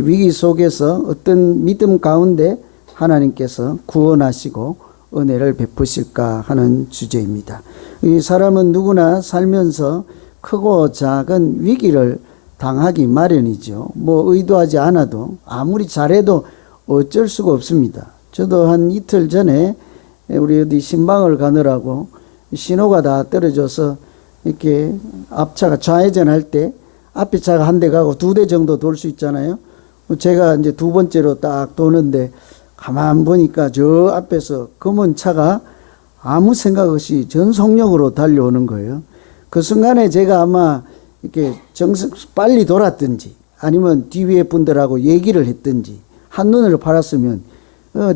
위기 속에서 어떤 믿음 가운데 하나님께서 구원하시고 은혜를 베푸실까 하는 주제입니다. 이 사람은 누구나 살면서 크고 작은 위기를 당하기 마련이죠. 뭐 의도하지 않아도 아무리 잘해도 어쩔 수가 없습니다. 저도 한 이틀 전에 우리 어디 신방을 가느라고 신호가 다 떨어져서 이렇게 앞차가 좌회전할 때 앞에 차가 한 대 가고 2대 정도 돌 수 있잖아요. 제가 이제 2번째로 딱 도는데 가만 보니까 저 앞에서 검은 차가 아무 생각 없이 전속력으로 달려오는 거예요. 그 순간에 제가 아마 이렇게 빨리 돌았든지 아니면 뒤에 분들하고 얘기를 했든지 한눈을 팔았으면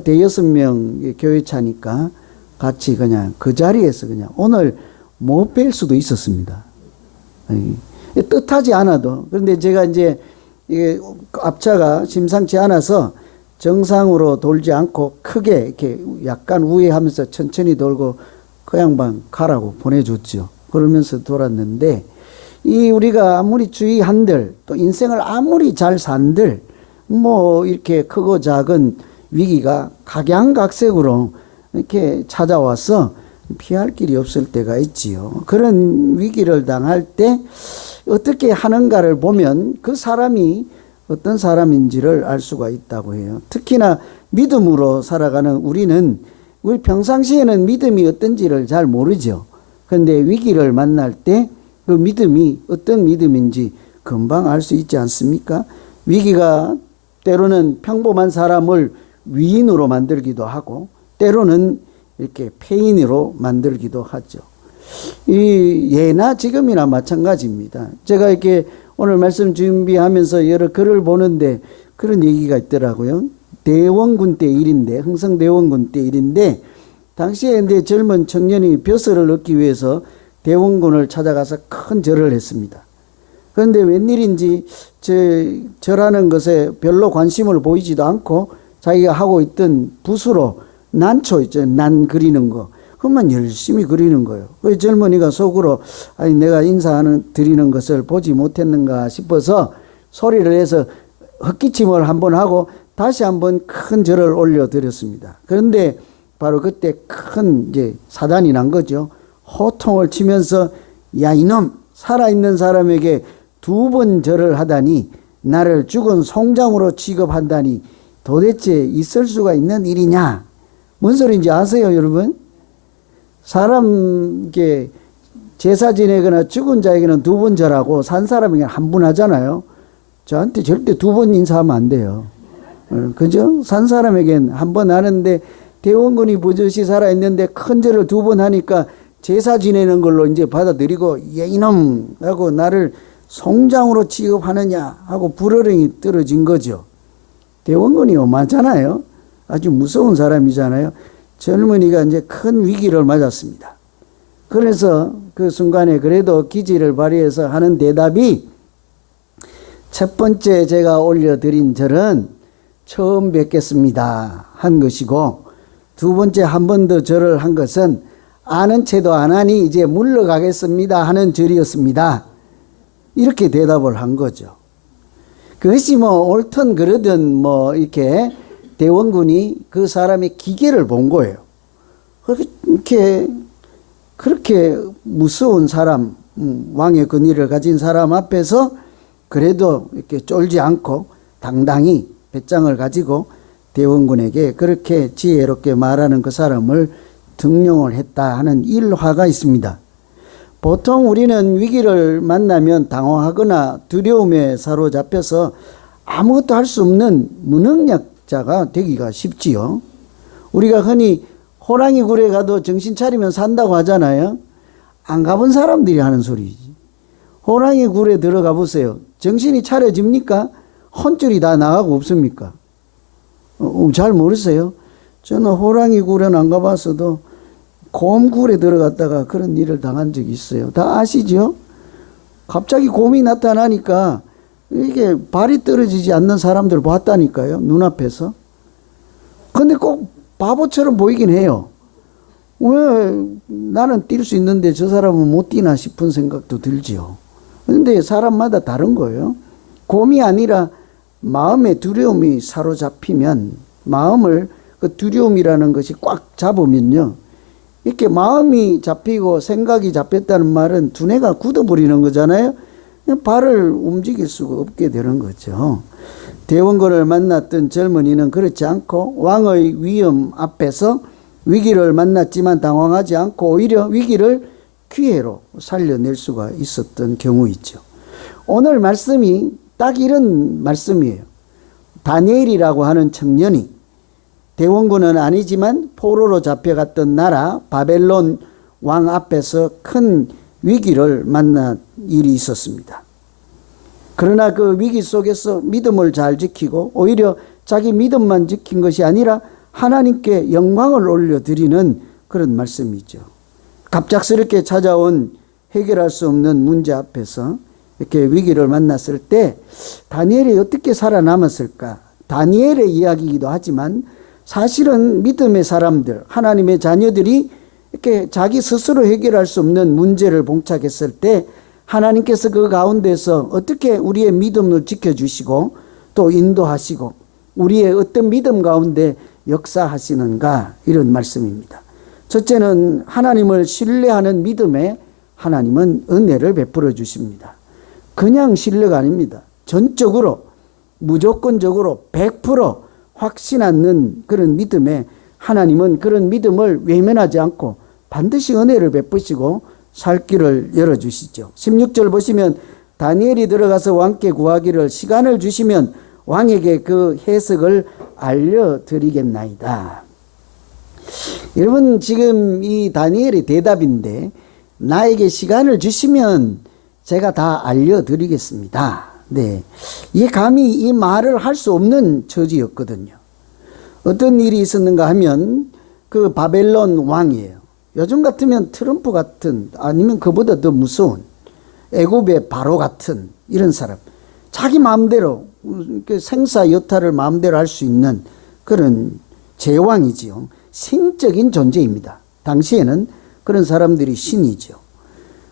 대여섯 명 교회 차니까 같이 그냥 그 자리에서 그냥 오늘 못 뵐 수도 있었습니다. 뜻하지 않아도. 그런데 제가 이제 이게 앞차가 심상치 않아서 정상으로 돌지 않고 크게 이렇게 약간 우회하면서 천천히 돌고 그 양반 가라고 보내줬죠. 그러면서 돌았는데 이 우리가 아무리 주의한들 또 인생을 아무리 잘 산들 뭐 이렇게 크고 작은 위기가 각양각색으로 이렇게 찾아와서 피할 길이 없을 때가 있지요. 그런 위기를 당할 때 어떻게 하는가를 보면 그 사람이 어떤 사람인지를 알 수가 있다고 해요. 특히나 믿음으로 살아가는 우리 평상시에는 믿음이 어떤지를 잘 모르죠. 그런데 위기를 만날 때 그 믿음이 어떤 믿음인지 금방 알 수 있지 않습니까? 위기가 때로는 평범한 사람을 위인으로 만들기도 하고 때로는 이렇게 폐인으로 만들기도 하죠. 이 예나 지금이나 마찬가지입니다. 제가 이렇게 오늘 말씀 준비하면서 여러 글을 보는데 그런 얘기가 있더라고요. 대원군 때 일인데, 흥성대원군 때 일인데, 당시에 이제 젊은 청년이 벼슬을 얻기 위해서 대원군을 찾아가서 큰 절을 했습니다. 그런데 웬일인지 절하는 것에 별로 관심을 보이지도 않고 자기가 하고 있던 붓으로 난초 있죠. 난 그리는 거. 그것만 열심히 그리는 거예요. 그 젊은이가 속으로 아니 내가 드리는 것을 보지 못했는가 싶어서 소리를 해서 헛기침을 한번 하고 다시 한번 큰 절을 올려드렸습니다. 그런데 바로 그때 큰 이제 사단이 난 거죠. 호통을 치면서 야 이놈 살아있는 사람에게 2번 절을 하다니 나를 죽은 송장으로 취급한다니 도대체 있을 수가 있는 일이냐. 뭔 소리인지 아세요 여러분? 사람에게 제사 지내거나 죽은 자에게는 2번 절하고 산 사람에게는 한 번 하잖아요. 저한테 절대 2번 인사하면 안 돼요. 그죠? 산 사람에게는 한 번 하는데 대원군이 버젓이 살아있는데 큰 절을 2번 하니까 제사 지내는 걸로 이제 받아들이고 야 이놈 하고 나를 송장으로 취급하느냐 하고 불어령이 떨어진 거죠. 대원군이 많잖아요. 아주 무서운 사람이잖아요. 젊은이가 이제 큰 위기를 맞았습니다. 그래서 그 순간에 그래도 기지를 발휘해서 하는 대답이 첫 번째 제가 올려드린 절은 처음 뵙겠습니다 한 것이고 두 번째 한 번 더 절을 한 것은 아는 채도 안 하니 이제 물러가겠습니다 하는 절이었습니다. 이렇게 대답을 한 거죠. 그것이 뭐 옳든 그러든 뭐 이렇게 대원군이 그 사람의 기계를 본 거예요. 그렇게 무서운 사람, 왕의 권위를 가진 사람 앞에서 그래도 이렇게 쫄지 않고 당당히 배짱을 가지고 대원군에게 그렇게 지혜롭게 말하는 그 사람을 등용을 했다 하는 일화가 있습니다. 보통 우리는 위기를 만나면 당황하거나 두려움에 사로잡혀서 아무것도 할 수 없는 무능력자가 되기가 쉽지요. 우리가 흔히 호랑이 굴에 가도 정신 차리면 산다고 하잖아요. 안 가본 사람들이 하는 소리지. 호랑이 굴에 들어가 보세요. 정신이 차려집니까? 혼줄이 다 나가고 없습니까? 잘 모르세요? 저는 호랑이 굴은 안 가봤어도 곰 굴에 들어갔다가 그런 일을 당한 적이 있어요. 다 아시죠? 갑자기 곰이 나타나니까 이게 발이 떨어지지 않는 사람들 봤다니까요. 눈앞에서. 근데 꼭 바보처럼 보이긴 해요. 왜 나는 뛸 수 있는데 저 사람은 못 뛰나 싶은 생각도 들지요. 그런데 사람마다 다른 거예요. 곰이 아니라 마음의 두려움이 사로잡히면, 마음을 그 두려움이라는 것이 꽉 잡으면요, 이렇게 마음이 잡히고 생각이 잡혔다는 말은 두뇌가 굳어버리는 거잖아요. 발을 움직일 수가 없게 되는 거죠. 대원군을 만났던 젊은이는 그렇지 않고 왕의 위험 앞에서 위기를 만났지만 당황하지 않고 오히려 위기를 기회로 살려낼 수가 있었던 경우이죠. 오늘 말씀이 딱 이런 말씀이에요. 다니엘이라고 하는 청년이 대원군은 아니지만 포로로 잡혀갔던 나라 바벨론 왕 앞에서 큰 위기를 만난 일이 있었습니다. 그러나 그 위기 속에서 믿음을 잘 지키고 오히려 자기 믿음만 지킨 것이 아니라 하나님께 영광을 올려드리는 그런 말씀이죠. 갑작스럽게 찾아온 해결할 수 없는 문제 앞에서 이렇게 위기를 만났을 때 다니엘이 어떻게 살아남았을까? 다니엘의 이야기이기도 하지만 사실은 믿음의 사람들, 하나님의 자녀들이 이렇게 자기 스스로 해결할 수 없는 문제를 봉착했을 때 하나님께서 그 가운데서 어떻게 우리의 믿음을 지켜주시고 또 인도하시고 우리의 어떤 믿음 가운데 역사하시는가, 이런 말씀입니다. 첫째는 하나님을 신뢰하는 믿음에 하나님은 은혜를 베풀어 주십니다. 그냥 신뢰가 아닙니다. 전적으로 무조건적으로 100% 확신하는 그런 믿음에 하나님은 그런 믿음을 외면하지 않고 반드시 은혜를 베푸시고 살 길을 열어주시죠. 16절 보시면 다니엘이 들어가서 왕께 구하기를 시간을 주시면 왕에게 그 해석을 알려드리겠나이다. 여러분, 지금 이 다니엘의 대답인데 나에게 시간을 주시면 제가 다 알려드리겠습니다. 네, 이 감히 이 말을 할 수 없는 처지였거든요. 어떤 일이 있었는가 하면 그 바벨론 왕이에요. 요즘 같으면 트럼프 같은, 아니면 그보다 더 무서운 애굽의 바로 같은 이런 사람, 자기 마음대로 생사 여타를 마음대로 할 수 있는 그런 제왕이지요. 신적인 존재입니다. 당시에는 그런 사람들이 신이죠.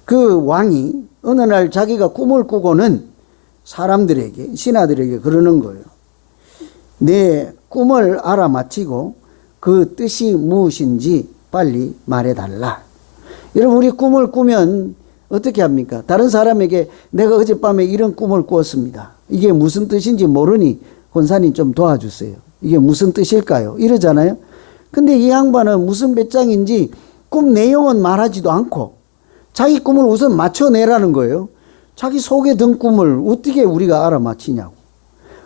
그 왕이 어느 날 자기가 꿈을 꾸고는 사람들에게, 신하들에게 그러는 거예요. 내 꿈을 알아맞히고 그 뜻이 무엇인지 빨리 말해달라. 여러분, 우리 꿈을 꾸면 어떻게 합니까? 다른 사람에게 내가 어젯밤에 이런 꿈을 꾸었습니다. 이게 무슨 뜻인지 모르니 권사님 좀 도와주세요. 이게 무슨 뜻일까요? 이러잖아요. 근데 이 양반은 무슨 배짱인지 꿈 내용은 말하지도 않고 자기 꿈을 우선 맞춰내라는 거예요. 자기 속에 든 꿈을 어떻게 우리가 알아맞히냐고.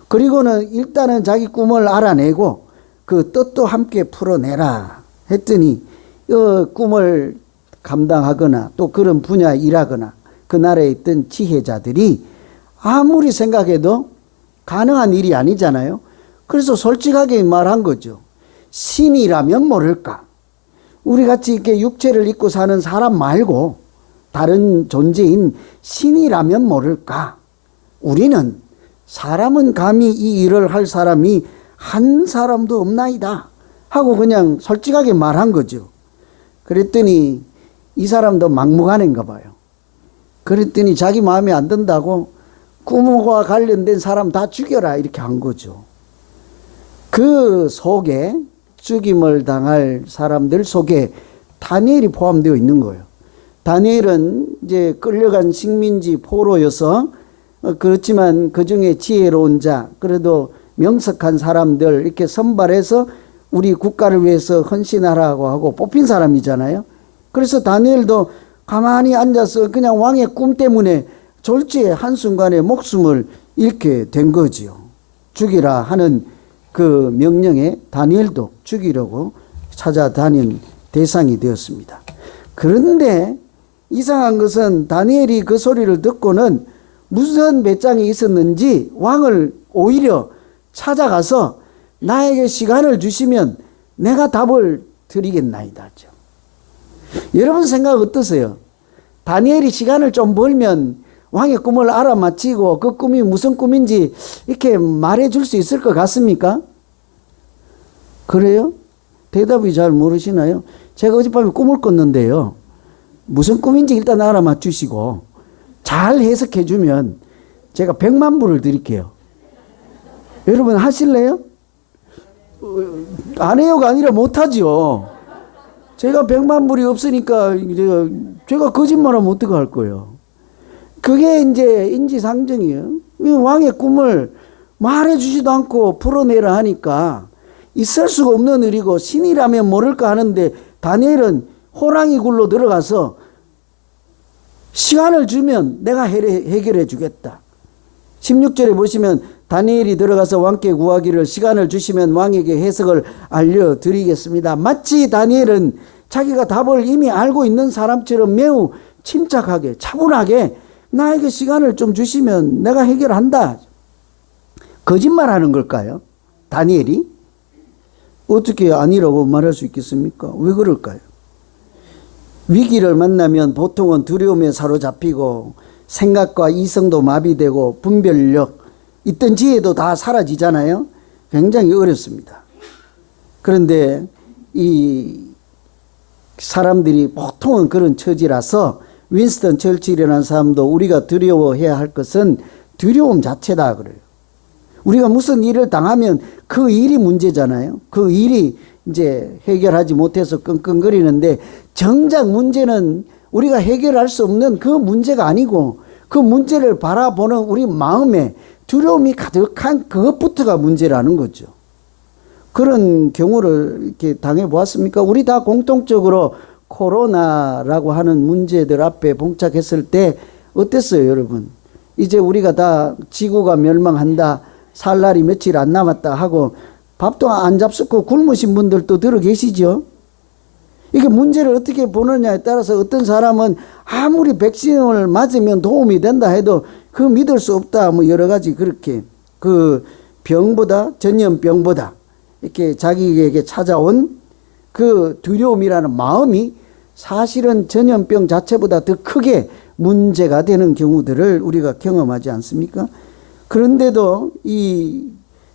그리고는 일단은 자기 꿈을 알아내고 그 뜻도 함께 풀어내라 했더니 꿈을 감당하거나 또 그런 분야에 일하거나 그 나라에 있던 지혜자들이 아무리 생각해도 가능한 일이 아니잖아요. 그래서 솔직하게 말한 거죠. 신이라면 모를까? 우리 같이 이렇게 육체를 입고 사는 사람 말고 다른 존재인 신이라면 모를까? 우리는 사람은 감히 이 일을 할 사람이 한 사람도 없나이다 하고 그냥 솔직하게 말한 거죠. 그랬더니 이 사람도 막무가내인가 봐요. 그랬더니 자기 마음에 안 든다고 꿈과 관련된 사람 다 죽여라 이렇게 한 거죠. 그 속에 죽임을 당할 사람들 속에 다니엘이 포함되어 있는 거예요. 다니엘은 이제 끌려간 식민지 포로여서 그렇지만 그 중에 지혜로운 자, 그래도 명석한 사람들 이렇게 선발해서 우리 국가를 위해서 헌신하라고 하고 뽑힌 사람이잖아요. 그래서 다니엘도 가만히 앉아서 그냥 왕의 꿈 때문에 졸지에 한순간에 목숨을 잃게 된 거지요. 죽이라 하는 그 명령에 다니엘도 죽이려고 찾아다닌 대상이 되었습니다. 그런데 이상한 것은 다니엘이 그 소리를 듣고는 무슨 배짱이 있었는지 왕을 오히려 찾아가서 나에게 시간을 주시면 내가 답을 드리겠나이다. 여러분 생각 어떠세요? 다니엘이 시간을 좀 벌면 왕의 꿈을 알아맞히고 그 꿈이 무슨 꿈인지 이렇게 말해줄 수 있을 것 같습니까? 그래요? 대답이 잘 모르시나요? 제가 어젯밤에 꿈을 꿨는데요. 무슨 꿈인지 일단 알아맞추시고 잘 해석해 주면 제가 100만 불을 드릴게요. 여러분 하실래요? 안 해요가 아니라 못하죠. 제가 100만 불이 없으니까 제가 거짓말하면 어떻게 할 거예요? 그게 이제 인지상정이에요. 왕의 꿈을 말해주지도 않고 풀어내라 하니까 있을 수가 없는 일이고 신이라면 모를까 하는데 다니엘은 호랑이 굴로 들어가서 시간을 주면 내가 해결해 주겠다. 16절에 보시면 다니엘이 들어가서 왕께 구하기를 시간을 주시면 왕에게 해석을 알려드리겠습니다. 마치 다니엘은 자기가 답을 이미 알고 있는 사람처럼 매우 침착하게 차분하게 나에게 시간을 좀 주시면 내가 해결한다. 거짓말하는 걸까요? 다니엘이? 어떻게 아니라고 말할 수 있겠습니까? 왜 그럴까요? 위기를 만나면 보통은 두려움에 사로잡히고 생각과 이성도 마비되고 분별력, 있던 지혜도 다 사라지잖아요. 굉장히 어렵습니다. 그런데 이 사람들이 보통은 그런 처지라서 윈스턴 처칠이라는 사람도 우리가 두려워해야 할 것은 두려움 자체다 그래요. 우리가 무슨 일을 당하면 그 일이 문제잖아요. 그 일이 이제 해결하지 못해서 끙끙거리는데 정작 문제는 우리가 해결할 수 없는 그 문제가 아니고 그 문제를 바라보는 우리 마음에 두려움이 가득한 그것부터가 문제라는 거죠. 그런 경우를 이렇게 당해보았습니까? 우리 다 공통적으로 코로나라고 하는 문제들 앞에 봉착했을 때 어땠어요, 여러분? 이제 우리가 다 지구가 멸망한다, 살 날이 며칠 안 남았다 하고 밥도 안 잡수고 굶으신 분들도 들어 계시죠? 이게 문제를 어떻게 보느냐에 따라서 어떤 사람은 아무리 백신을 맞으면 도움이 된다 해도 그 믿을 수 없다, 뭐 여러 가지 그렇게 그 병보다, 전염병보다 이렇게 자기에게 찾아온 그 두려움이라는 마음이 사실은 전염병 자체보다 더 크게 문제가 되는 경우들을 우리가 경험하지 않습니까? 그런데도 이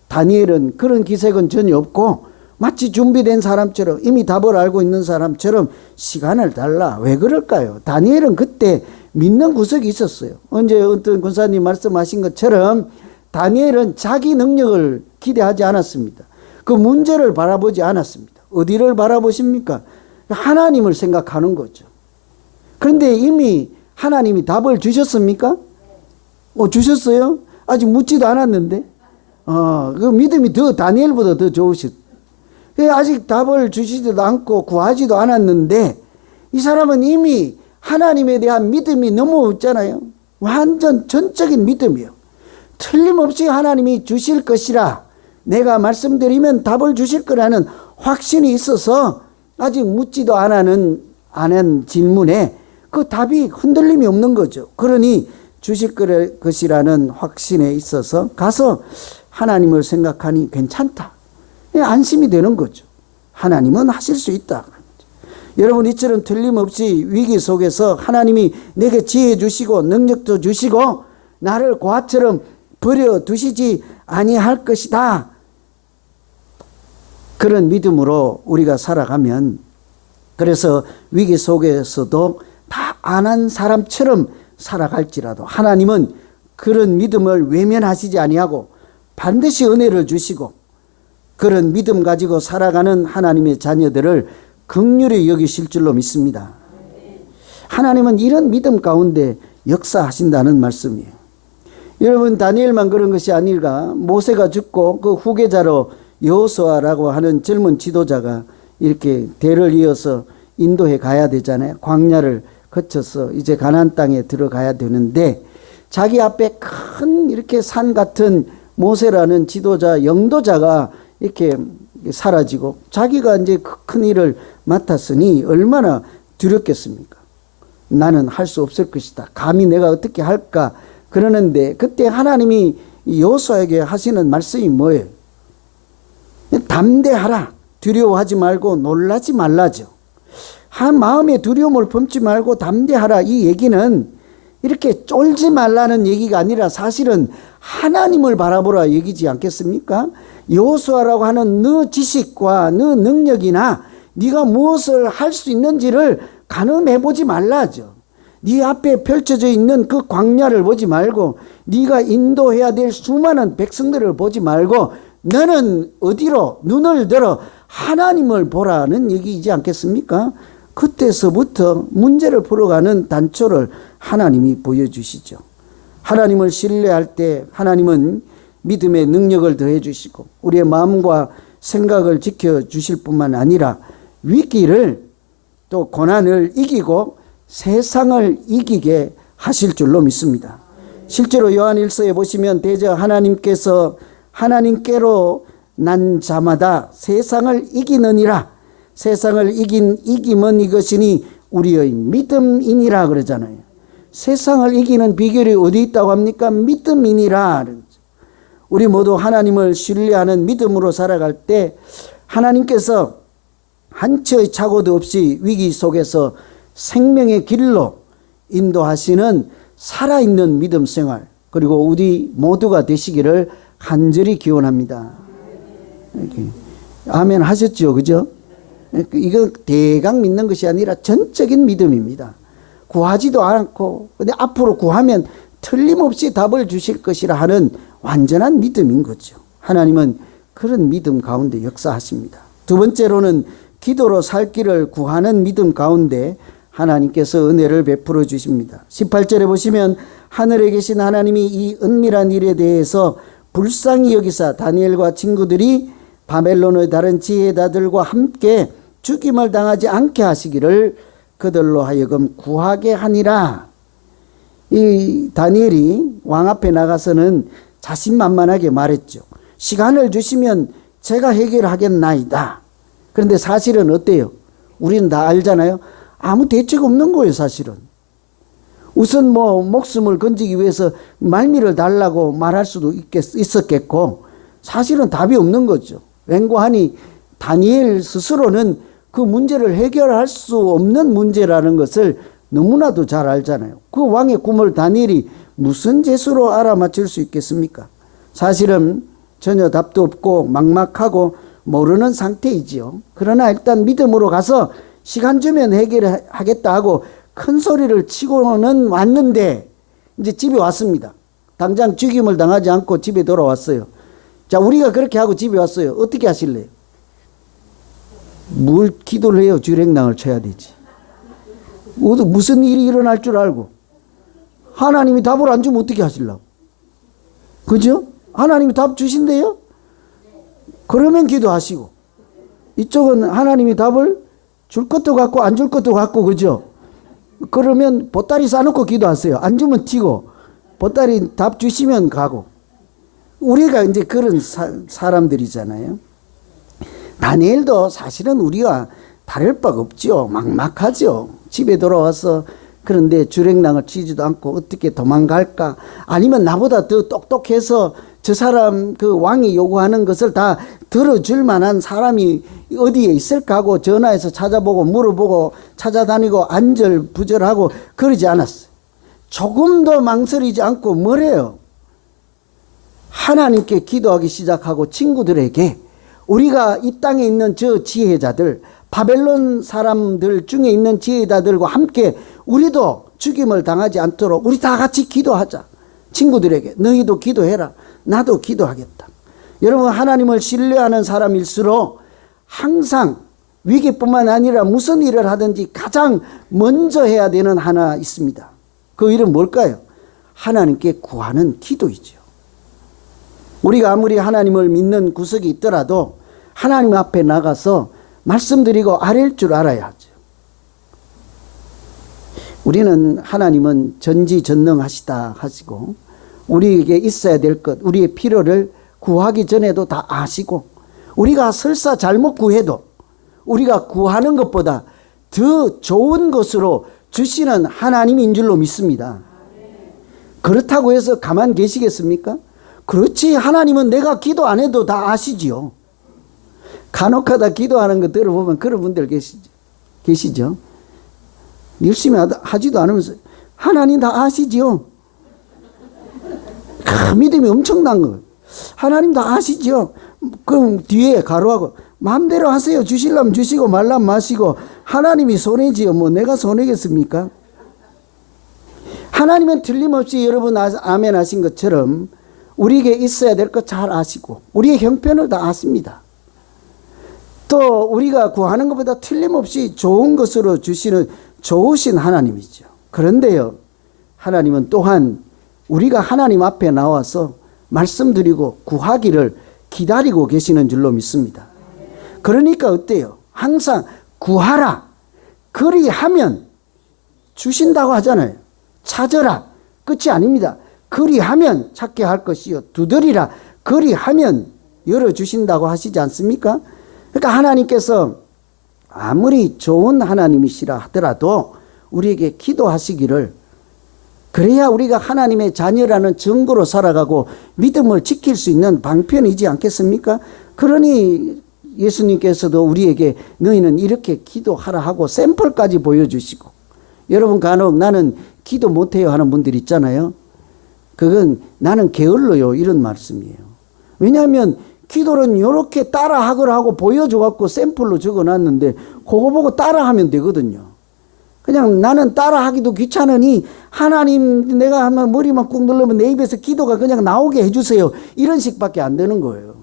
다니엘은 그런 기색은 전혀 없고 마치 준비된 사람처럼 이미 답을 알고 있는 사람처럼 시간을 달라. 왜 그럴까요? 다니엘은 그때 믿는 구석이 있었어요. 언제 어떤 권사님 말씀하신 것처럼 다니엘은 자기 능력을 기대하지 않았습니다. 그 문제를 바라보지 않았습니다. 어디를 바라보십니까? 하나님을 생각하는 거죠. 그런데 이미 하나님이 답을 주셨습니까? 주셨어요? 아직 묻지도 않았는데. 그 믿음이 다니엘보다 더 좋으셨어요. 아직 답을 주시지도 않고 구하지도 않았는데 이 사람은 이미 하나님에 대한 믿음이 너무 있잖아요. 완전 전적인 믿음이에요. 틀림없이 하나님이 주실 것이라 내가 말씀드리면 답을 주실 거라는 확신이 있어서 아직 묻지도 않은 질문에 그 답이 흔들림이 없는 거죠. 그러니 주실 것이라는 확신에 있어서 가서 하나님을 생각하니 괜찮다. 안심이 되는 거죠. 하나님은 하실 수 있다. 여러분 이처럼 틀림없이 위기 속에서 하나님이 내게 지혜 주시고 능력도 주시고 나를 고아처럼 버려두시지 아니할 것이다. 그런 믿음으로 우리가 살아가면 그래서 위기 속에서도 다 안 한 사람처럼 살아갈지라도 하나님은 그런 믿음을 외면하시지 아니하고 반드시 은혜를 주시고 그런 믿음 가지고 살아가는 하나님의 자녀들을 긍휼히 여기실 줄로 믿습니다. 하나님은 이런 믿음 가운데 역사하신다는 말씀이에요. 여러분 다니엘만 그런 것이 아닐까? 모세가 죽고 그 후계자로 여호수아라고 하는 젊은 지도자가 이렇게 대를 이어서 인도에 가야 되잖아요. 광야를 거쳐서 이제 가나안 땅에 들어가야 되는데 자기 앞에 큰 이렇게 산 같은 모세라는 지도자 영도자가 이렇게 사라지고 자기가 이제 큰 일을 맡았으니 얼마나 두렵겠습니까? 나는 할 수 없을 것이다. 감히 내가 어떻게 할까? 그러는데 그때 하나님이 여호수아에게 하시는 말씀이 뭐예요? 담대하라. 두려워하지 말고 놀라지 말라죠. 한 마음에 두려움을 품지 말고 담대하라. 이 얘기는 이렇게 쫄지 말라는 얘기가 아니라 사실은 하나님을 바라보라 얘기지 않겠습니까? 여호수아라고 하는 너 지식과 너 능력이나 네가 무엇을 할 수 있는지를 가늠해보지 말라죠. 네 앞에 펼쳐져 있는 그 광야를 보지 말고 네가 인도해야 될 수많은 백성들을 보지 말고 너는 어디로 눈을 들어 하나님을 보라는 얘기이지 않겠습니까? 그때서부터 문제를 풀어가는 단초를 하나님이 보여주시죠. 하나님을 신뢰할 때 하나님은 믿음의 능력을 더해 주시고 우리의 마음과 생각을 지켜주실 뿐만 아니라 위기를 또 고난을 이기고 세상을 이기게 하실 줄로 믿습니다. 실제로 요한일서에 보시면 대저 하나님께서 하나님께로 난 자마다 세상을 이기느니라. 세상을 이김은 이것이니 우리의 믿음이니라 그러잖아요. 세상을 이기는 비결이 어디 있다고 합니까? 믿음이니라. 우리 모두 하나님을 신뢰하는 믿음으로 살아갈 때 하나님께서 한치의 착오도 없이 위기 속에서 생명의 길로 인도하시는 살아있는 믿음 생활 그리고 우리 모두가 되시기를 간절히 기원합니다. 이렇게. 아멘 하셨죠? 그죠? 이거 대강 믿는 것이 아니라 전적인 믿음입니다. 구하지도 않고 근데 앞으로 구하면 틀림없이 답을 주실 것이라 하는 완전한 믿음인 거죠. 하나님은 그런 믿음 가운데 역사하십니다. 두 번째로는 기도로 살 길을 구하는 믿음 가운데 하나님께서 은혜를 베풀어 주십니다. 18절에 보시면 하늘에 계신 하나님이 이 은밀한 일에 대해서 불쌍히 여기사 다니엘과 친구들이 바벨론의 다른 지혜자들과 함께 죽임을 당하지 않게 하시기를 그들로 하여금 구하게 하니라. 이 다니엘이 왕 앞에 나가서는 자신만만하게 말했죠. 시간을 주시면 제가 해결하겠나이다. 그런데 사실은 어때요? 우리는 다 알잖아요. 아무 대책 없는 거예요, 사실은. 우선 목숨을 건지기 위해서 말미를 달라고 말할 수도 있었겠고, 사실은 답이 없는 거죠. 웬고하니 다니엘 스스로는 그 문제를 해결할 수 없는 문제라는 것을 너무나도 잘 알잖아요. 그 왕의 꿈을 다니엘이 무슨 재수로 알아맞힐 수 있겠습니까? 사실은 전혀 답도 없고 막막하고 모르는 상태이지요. 그러나 일단 믿음으로 가서 시간 주면 해결하겠다 하고 큰 소리를 치고는 왔는데 이제 집에 왔습니다. 당장 죽임을 당하지 않고 집에 돌아왔어요. 자, 우리가 그렇게 하고 집에 왔어요. 어떻게 하실래요? 뭘 기도를 해요? 주랭랑을 쳐야 되지. 무슨 일이 일어날 줄 알고. 하나님이 답을 안 주면 어떻게 하실라고? 그죠? 하나님이 답 주신대요? 그러면 기도하시고. 이쪽은 하나님이 답을 줄 것도 같고 안 줄 것도 같고, 그죠? 그러면 보따리 싸놓고 기도하세요. 안 주면 튀고, 보따리 답 주시면 가고. 우리가 이제 그런 사람들이잖아요. 다니엘도 사실은 우리가 다를 바가 없죠. 막막하죠. 집에 돌아와서 그런데 주랭랑을 치지도 않고 어떻게 도망갈까? 아니면 나보다 더 똑똑해서 저 사람 그 왕이 요구하는 것을 다 들어줄 만한 사람이 어디에 있을까 하고 전화해서 찾아보고 물어보고 찾아다니고 안절부절하고 그러지 않았어요. 조금도 망설이지 않고 뭐래요? 하나님께 기도하기 시작하고 친구들에게 우리가 이 땅에 있는 저 지혜자들 바벨론 사람들 중에 있는 지혜자들과 함께 우리도 죽임을 당하지 않도록 우리 다 같이 기도하자. 친구들에게 너희도 기도해라. 나도 기도하겠다. 여러분 하나님을 신뢰하는 사람일수록 항상 위기뿐만 아니라 무슨 일을 하든지 가장 먼저 해야 되는 하나 있습니다. 그 일은 뭘까요? 하나님께 구하는 기도이죠. 우리가 아무리 하나님을 믿는 구석이 있더라도 하나님 앞에 나가서 말씀드리고 아랠 줄 알아야 하죠. 우리는 하나님은 전지전능하시다 하시고 우리에게 있어야 될 것, 우리의 필요를 구하기 전에도 다 아시고 우리가 설사 잘못 구해도 우리가 구하는 것보다 더 좋은 것으로 주시는 하나님인 줄로 믿습니다. 그렇다고 해서 가만 계시겠습니까? 그렇지. 하나님은 내가 기도 안 해도 다 아시지요. 간혹하다 기도하는 거 들어보면 그런 분들 계시죠. 열심히 하지도 않으면서 하나님 다 아시지요. 믿음이 엄청난 거예요. 하나님 다 아시죠. 그럼 뒤에 가로하고 마음대로 하세요. 주시려면 주시고 말라면 마시고 하나님이 손해지요. 뭐 내가 손해겠습니까? 하나님은 틀림없이 여러분 아멘 하신 것처럼 우리에게 있어야 될 것 잘 아시고 우리의 형편을 다 아십니다. 또 우리가 구하는 것보다 틀림없이 좋은 것으로 주시는 좋으신 하나님이죠. 그런데요, 하나님은 또한 우리가 하나님 앞에 나와서 말씀드리고 구하기를 기다리고 계시는 줄로 믿습니다. 그러니까 어때요? 항상 구하라, 그리하면 주신다고 하잖아요. 찾으라, 끝이 아닙니다. 그리하면 찾게 할 것이요, 두드리라, 그리하면 열어주신다고 하시지 않습니까? 그러니까 하나님께서 아무리 좋은 하나님이시라 하더라도 우리에게 기도하시기를, 그래야 우리가 하나님의 자녀라는 증거로 살아가고 믿음을 지킬 수 있는 방편이지 않겠습니까? 그러니 예수님께서도 우리에게 너희는 이렇게 기도하라 하고 샘플까지 보여주시고, 여러분 간혹 나는 기도 못해요 하는 분들 있잖아요. 그건 나는 게을러요 이런 말씀이에요. 왜냐하면 기도는 이렇게 따라하거라 하고 보여줘갖고 샘플로 적어놨는데 그거 보고 따라하면 되거든요. 그냥 나는 따라하기도 귀찮으니 하나님 내가 하면 머리만 꾹 누르면 내 입에서 기도가 그냥 나오게 해주세요, 이런 식밖에 안 되는 거예요.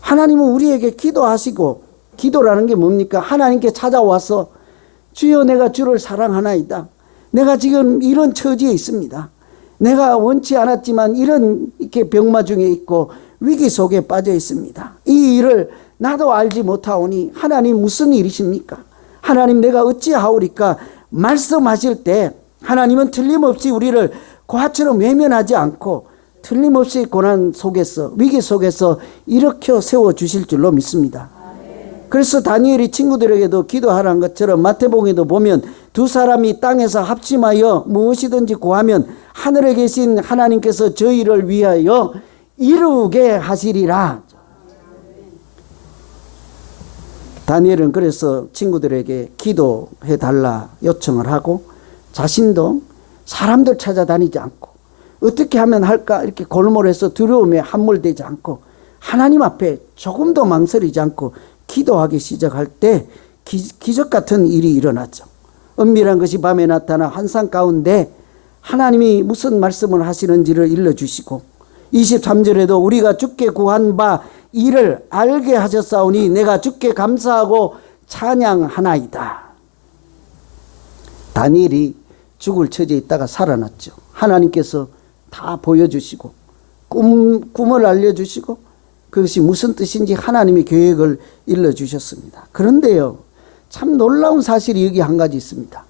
하나님은 우리에게 기도하시고, 기도라는 게 뭡니까? 하나님께 찾아와서 주여 내가 주를 사랑하나이다, 내가 지금 이런 처지에 있습니다, 내가 원치 않았지만 이런 이렇게 병마 중에 있고 위기 속에 빠져 있습니다, 이 일을 나도 알지 못하오니 하나님 무슨 일이십니까? 하나님 내가 어찌하오리까? 말씀하실 때 하나님은 틀림없이 우리를 고아처럼 외면하지 않고 틀림없이 고난 속에서 위기 속에서 일으켜 세워주실 줄로 믿습니다. 그래서 다니엘이 친구들에게도 기도하라는 것처럼 마태복음에도 보면 두 사람이 땅에서 합심하여 무엇이든지 구하면 하늘에 계신 하나님께서 저희를 위하여 이루게 하시리라. 다니엘은 그래서 친구들에게 기도해달라 요청을 하고 자신도 사람들 찾아다니지 않고 어떻게 하면 할까 이렇게 골몰해서 두려움에 함몰되지 않고 하나님 앞에 조금도 망설이지 않고 기도하기 시작할 때 기적 같은 일이 일어났죠. 은밀한 것이 밤에 나타나 환상 가운데 하나님이 무슨 말씀을 하시는지를 일러주시고 23절에도 우리가 주께 구한 바 이를 알게 하셨사오니 내가 주께 감사하고 찬양하나이다. 다니엘이 죽을 처지에 있다가 살아났죠. 하나님께서 다 보여주시고 꿈을 알려주시고 그것이 무슨 뜻인지 하나님의 계획을 일러주셨습니다. 그런데요, 참 놀라운 사실이 여기 한 가지 있습니다.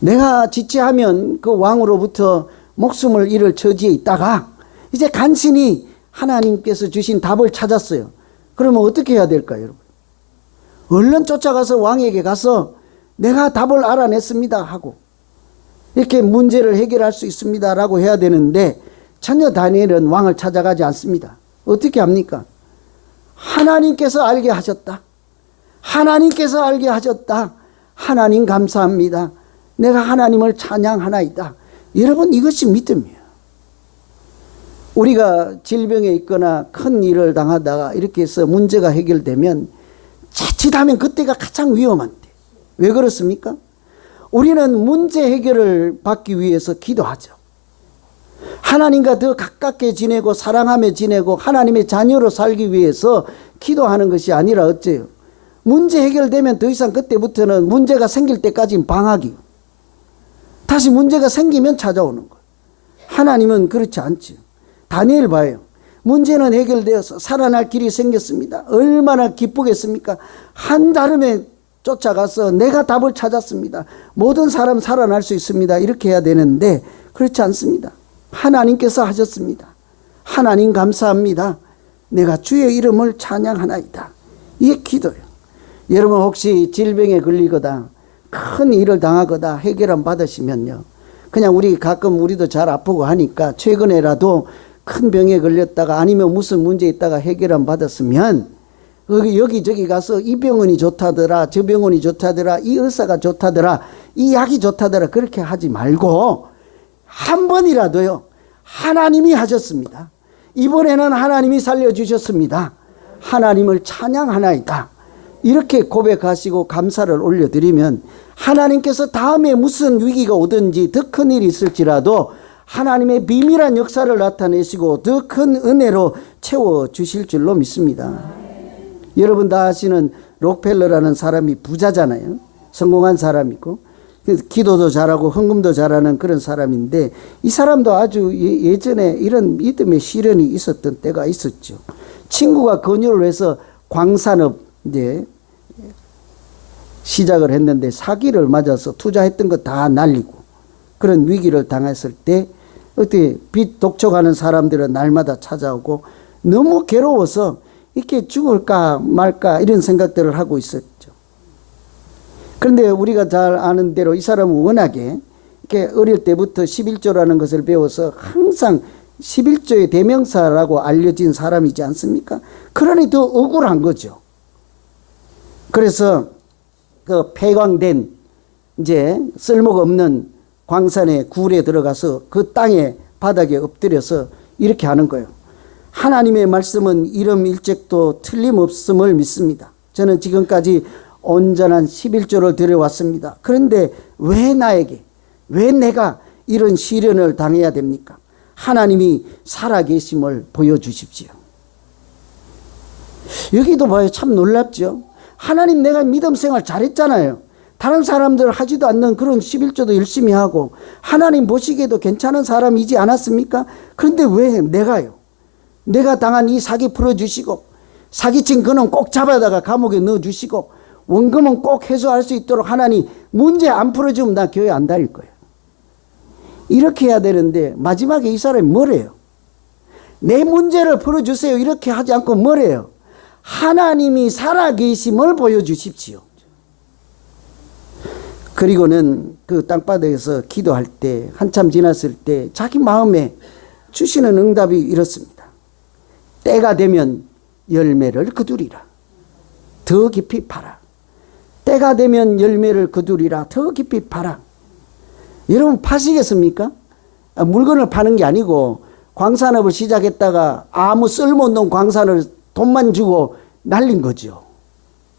내가 지체하면 그 왕으로부터 목숨을 잃을 처지에 있다가 이제 간신히 하나님께서 주신 답을 찾았어요. 그러면 어떻게 해야 될까요, 여러분? 얼른 쫓아가서 왕에게 가서 내가 답을 알아냈습니다 하고 이렇게 문제를 해결할 수 있습니다 라고 해야 되는데 전혀 다니엘은 왕을 찾아가지 않습니다. 어떻게 합니까? 하나님께서 알게 하셨다. 하나님께서 알게 하셨다. 하나님 감사합니다. 내가 하나님을 찬양하나이다. 여러분, 이것이 믿음이에요. 우리가 질병에 있거나 큰 일을 당하다가 이렇게 해서 문제가 해결되면 자칫하면 그때가 가장 위험한 때. 왜 그렇습니까? 우리는 문제 해결을 받기 위해서 기도하죠. 하나님과 더 가깝게 지내고 사랑하며 지내고 하나님의 자녀로 살기 위해서 기도하는 것이 아니라 어째요? 문제 해결되면 더 이상 그때부터는 문제가 생길 때까지는 방학이요. 다시 문제가 생기면 찾아오는 거예요. 하나님은 그렇지 않죠. 다니엘 봐요. 문제는 해결되어서 살아날 길이 생겼습니다. 얼마나 기쁘겠습니까? 한달음에 쫓아가서 내가 답을 찾았습니다. 모든 사람 살아날 수 있습니다. 이렇게 해야 되는데 그렇지 않습니다. 하나님께서 하셨습니다. 하나님 감사합니다. 내가 주의 이름을 찬양하나이다. 이게 기도예요. 여러분 혹시 질병에 걸리거나 큰 일을 당하거나 해결 안 받으시면요, 그냥 우리 가끔 우리도 잘 아프고 하니까 최근에라도 큰 병에 걸렸다가 아니면 무슨 문제 있다가 해결 안 받았으면 여기저기 가서 이 병원이 좋다더라, 저 병원이 좋다더라, 이 의사가 좋다더라, 이 약이 좋다더라 그렇게 하지 말고 한 번이라도요, 하나님이 하셨습니다. 이번에는 하나님이 살려주셨습니다. 하나님을 찬양하나이다. 이렇게 고백하시고 감사를 올려드리면 하나님께서 다음에 무슨 위기가 오든지 더 큰 일이 있을지라도 하나님의 비밀한 역사를 나타내시고 더 큰 은혜로 채워주실 줄로 믿습니다. 여러분 다 아시는 록펠러라는 사람이 부자잖아요. 성공한 사람이고 기도도 잘하고 헌금도 잘하는 그런 사람인데 이 사람도 아주 예전에 이런 믿음의 시련이 있었던 때가 있었죠. 친구가 권유를 해서 광산업 이제 시작을 했는데 사기를 맞아서 투자했던 거 다 날리고 그런 위기를 당했을 때 어떻게 빚 독촉하는 사람들은 날마다 찾아오고 너무 괴로워서 이렇게 죽을까 말까 이런 생각들을 하고 있었죠. 그런데 우리가 잘 아는 대로 이 사람은 워낙에 이렇게 어릴 때부터 11조라는 것을 배워서 항상 11조의 대명사라고 알려진 사람이지 않습니까? 그러니 더 억울한 거죠. 그래서 그 폐광된 이제 쓸모가 없는 광산의 굴에 들어가서 그 땅에 바닥에 엎드려서 이렇게 하는 거예요. 하나님의 말씀은 이름일찍도 틀림없음을 믿습니다. 저는 지금까지 온전한 11조를 드려왔습니다. 그런데 왜 나에게, 왜 내가 이런 시련을 당해야 됩니까? 하나님이 살아계심을 보여주십시오. 여기도 봐요. 참 놀랍죠. 하나님 내가 믿음 생활 잘했잖아요. 다른 사람들 하지도 않는 그런 11조도 열심히 하고 하나님 보시기에도 괜찮은 사람이지 않았습니까? 그런데 왜 내가요? 내가 당한 이 사기 풀어주시고 사기친 그놈 꼭 잡아다가 감옥에 넣어주시고 원금은 꼭 해소할 수 있도록 하나님 문제 안 풀어주면 나 교회 안 다닐 거예요. 이렇게 해야 되는데 마지막에 이 사람이 뭐래요? 내 문제를 풀어주세요. 이렇게 하지 않고 뭐래요? 하나님이 살아계심을 보여주십시오. 그리고는 그 땅바닥에서 기도할 때 한참 지났을 때 자기 마음에 주시는 응답이 이렇습니다. 때가 되면 열매를 거두리라. 더 깊이 파라. 때가 되면 열매를 거두리라. 더 깊이 파라. 여러분 파시겠습니까? 물건을 파는 게 아니고 광산업을 시작했다가 아무 쓸모없는 광산을 돈만 주고 날린 거죠.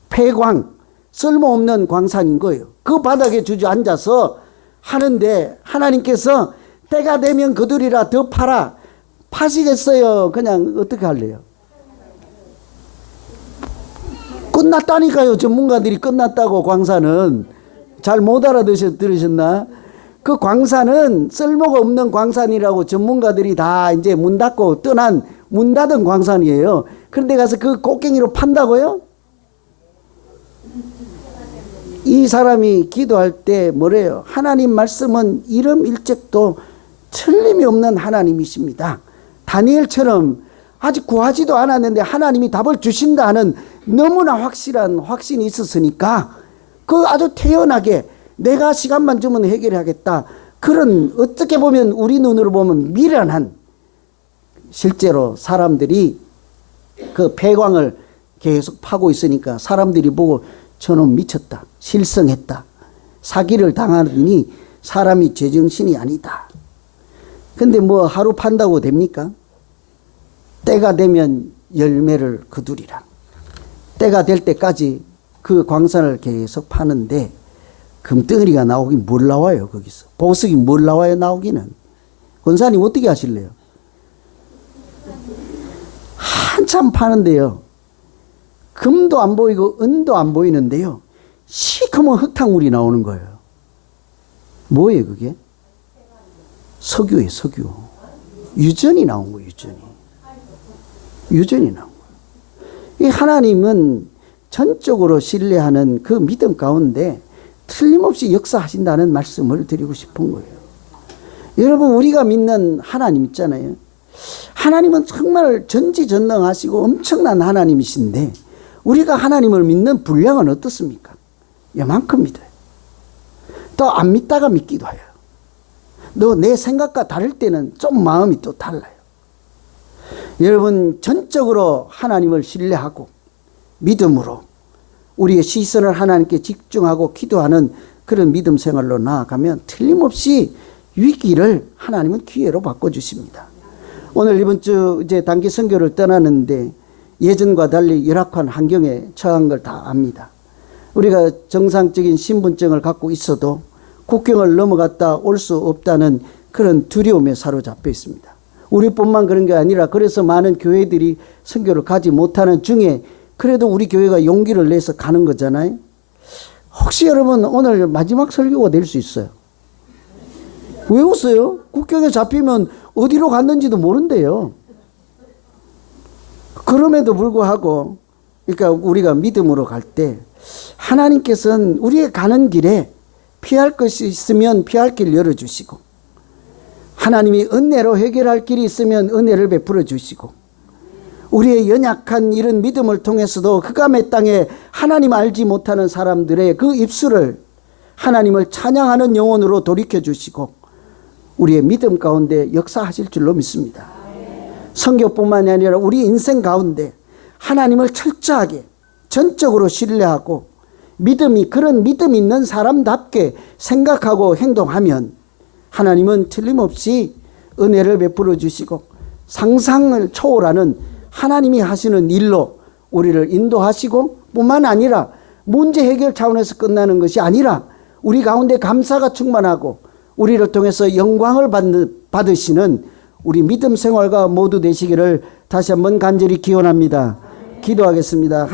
폐광, 쓸모없는 광산인 거예요. 그 바닥에 주저앉아서 하는데 하나님께서 때가 되면 거두리라. 더 팔아. 파시겠어요? 그냥 어떻게 할래요? 끝났다니까요. 전문가들이 끝났다고. 광산은 잘 못 알아들으셨나? 그 광산은 쓸모가 없는 광산이라고 전문가들이 다 이제 문 닫고 떠난 문 닫은 광산이에요. 그런데 가서 그 곡괭이로 판다고요? 이 사람이 기도할 때 뭐래요? 하나님 말씀은 이름일찍도 틀림이 없는 하나님이십니다. 다니엘처럼 아직 구하지도 않았는데 하나님이 답을 주신다 하는 너무나 확실한 확신이 있었으니까 그 아주 태연하게 내가 시간만 주면 해결하겠다. 그런 어떻게 보면 우리 눈으로 보면 미련한 실제로 사람들이 그 폐광을 계속 파고 있으니까 사람들이 보고 저놈 미쳤다. 실성했다. 사기를 당하니 사람이 제정신이 아니다. 근데 뭐 하루 판다고 됩니까? 때가 되면 열매를 거두리라. 때가 될 때까지 그 광산을 계속 파는데 금덩어리가 나오긴 뭘 나와요 거기서. 보석이 뭘 나와요 나오기는. 권사님 어떻게 하실래요? 한참 파는데요. 금도 안 보이고 은도 안 보이는데요. 시커먼 흙탕물이 나오는 거예요. 뭐예요 그게? 석유예요 석유. 유전이 나온 거예요 유전이. 유전이 나온 거예요. 이 하나님은 전적으로 신뢰하는 그 믿음 가운데 틀림없이 역사하신다는 말씀을 드리고 싶은 거예요. 여러분 우리가 믿는 하나님 있잖아요. 하나님은 정말 전지전능하시고 엄청난 하나님이신데 우리가 하나님을 믿는 분량은 어떻습니까? 요만큼 믿어요. 또 안 믿다가 믿기도 해요. 너 내 생각과 다를 때는 좀 마음이 또 달라요. 여러분 전적으로 하나님을 신뢰하고 믿음으로 우리의 시선을 하나님께 집중하고 기도하는 그런 믿음 생활로 나아가면 틀림없이 위기를 하나님은 기회로 바꿔주십니다. 오늘 이번 주 이제 단기 선교를 떠나는데 예전과 달리 열악한 환경에 처한 걸 다 압니다. 우리가 정상적인 신분증을 갖고 있어도 국경을 넘어갔다 올 수 없다는 그런 두려움에 사로잡혀 있습니다. 우리뿐만 그런 게 아니라 그래서 많은 교회들이 선교를 가지 못하는 중에 그래도 우리 교회가 용기를 내서 가는 거잖아요. 혹시 여러분 오늘 마지막 설교가 될 수 있어요? 왜 웃어요? 국경에 잡히면 어디로 갔는지도 모른대요. 그럼에도 불구하고 그러니까 우리가 믿음으로 갈 때 하나님께서는 우리의 가는 길에 피할 것이 있으면 피할 길 열어주시고 하나님이 은혜로 해결할 길이 있으면 은혜를 베풀어 주시고 우리의 연약한 이런 믿음을 통해서도 흑암의 땅에 하나님 알지 못하는 사람들의 그 입술을 하나님을 찬양하는 영혼으로 돌이켜 주시고 우리의 믿음 가운데 역사하실 줄로 믿습니다. 선교뿐만이 아니라 우리 인생 가운데 하나님을 철저하게 전적으로 신뢰하고 믿음이 그런 믿음 있는 사람답게 생각하고 행동하면 하나님은 틀림없이 은혜를 베풀어 주시고 상상을 초월하는 하나님이 하시는 일로 우리를 인도하시고 뿐만 아니라 문제 해결 차원에서 끝나는 것이 아니라 우리 가운데 감사가 충만하고 우리를 통해서 영광을 받으시는 우리 믿음 생활가 모두 되시기를 다시 한번 간절히 기원합니다. 기도하겠습니다.